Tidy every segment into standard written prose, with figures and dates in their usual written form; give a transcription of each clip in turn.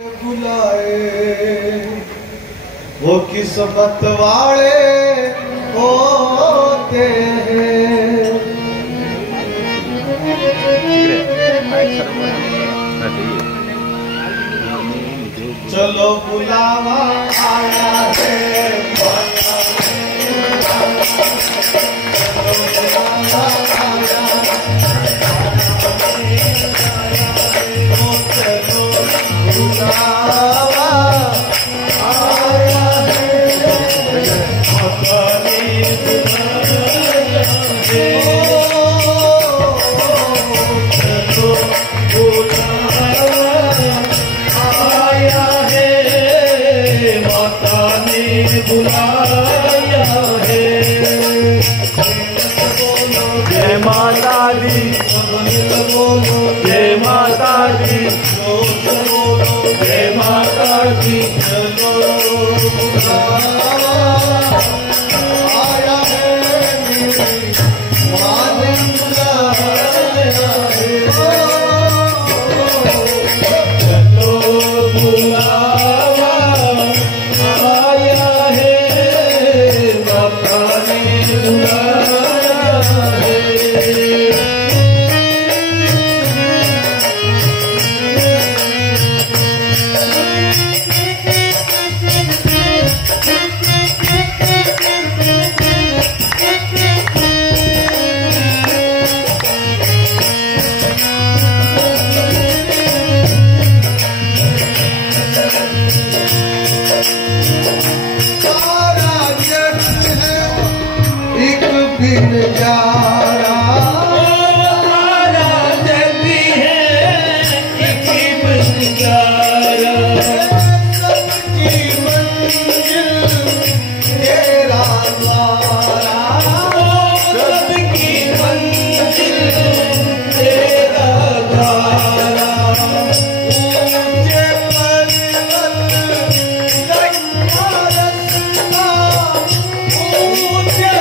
बुलाए वो किस्मत वाले होते हैं। चलो बुलावा आया है, बुलाया है। जय माता दी, जय माता दी, जय माता दी। आया है चलो बुलावा आया है, माता ने बुलाया है। बिन जारा हमारा जग है, एक बिन जारा सबकी मंजिल तेरा द्वारा, सबकी मंजिल तेरा द्वारा। ऊंचे पर्वत गंगा रस्ता, ऊंचे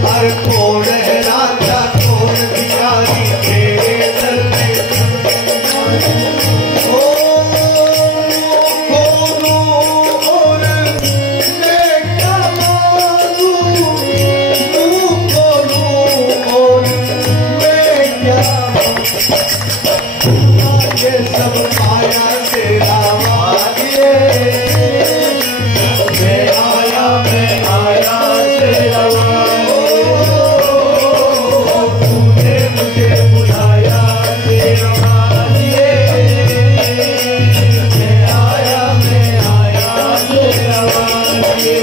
हर कौन है राजा, कौन भिखारी तेरे दर में। ओ खोलो और मैं क्या मांगूं, तू खोलो और मैं क्या मांगूं। ये सब आया तेरा वालिए, मैं आया तेरा तूने मुझे बुलाया तेरा वालिए, मैं आया तेरा वालिए।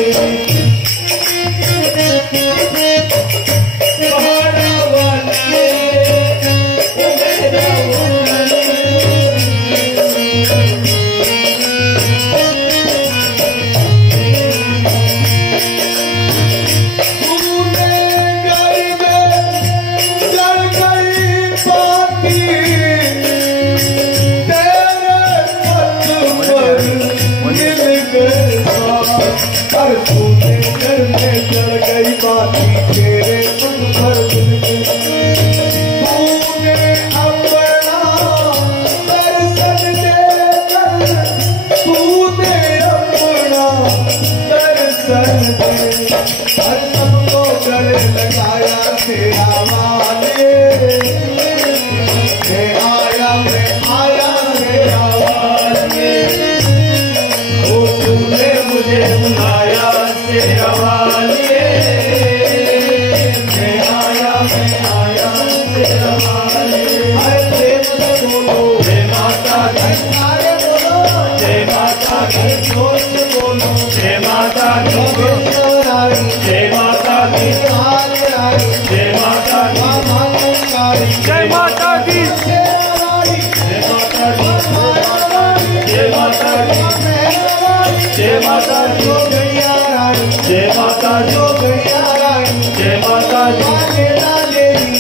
तूने घर में चल गई बाती तेरे तुम पर तूने अपना दर्शन देकर, तूने अपना दर्शन दे हर सबको गले लगाया तेरा वाले। मैं आया तेरा वाले, तूने मुझे बुलाया तेरा वालिए, मैं बोलो जय माता दी जय माता दी जय माता दी जय माता दी जय माता दी जय माता दी जय माता दी जय माता दी जय माता दी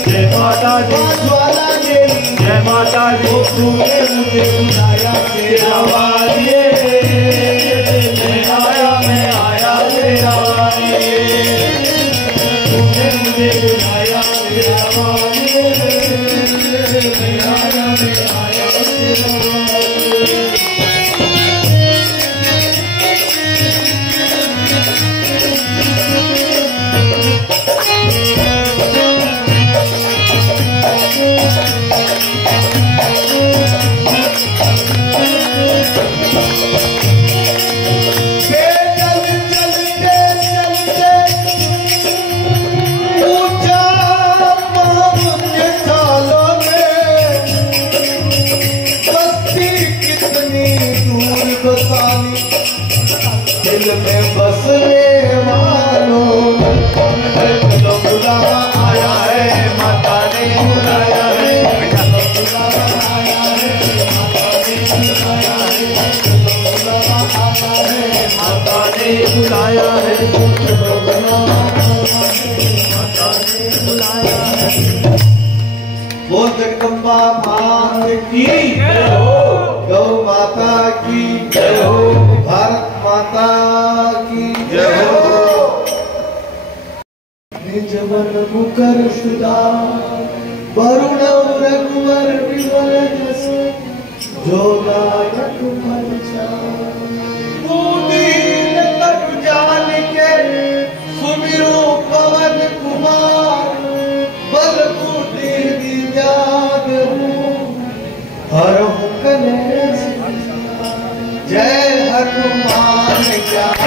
जय माता दी जय माता दी तूने मुझे बुलाया तेरा वालिए मैं आया तेरा वालिए तूने मुझे बुलाया तेरा वालिए मैं आया तेरा दिल में बसने वालों चलो बुलावा आया है माता ने बुलाया है चलो बुलावा आया है माता ने बुलाया है चलो बुलावा आया है माता ने बुलाया है चलो बुलावा माता ने बुलाया है। बोल जगदम्बा माता की जय हो, गौ माता की जय हो, भारत माता की जय हो। निजवन मुकर सुधा वरुण रघुवर विमल जस जो गायक मन तू दीन तट जान के सुमिरो पवन कुमार बल बूटी विद्याद हर कलेश जय हनुमान जय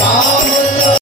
राम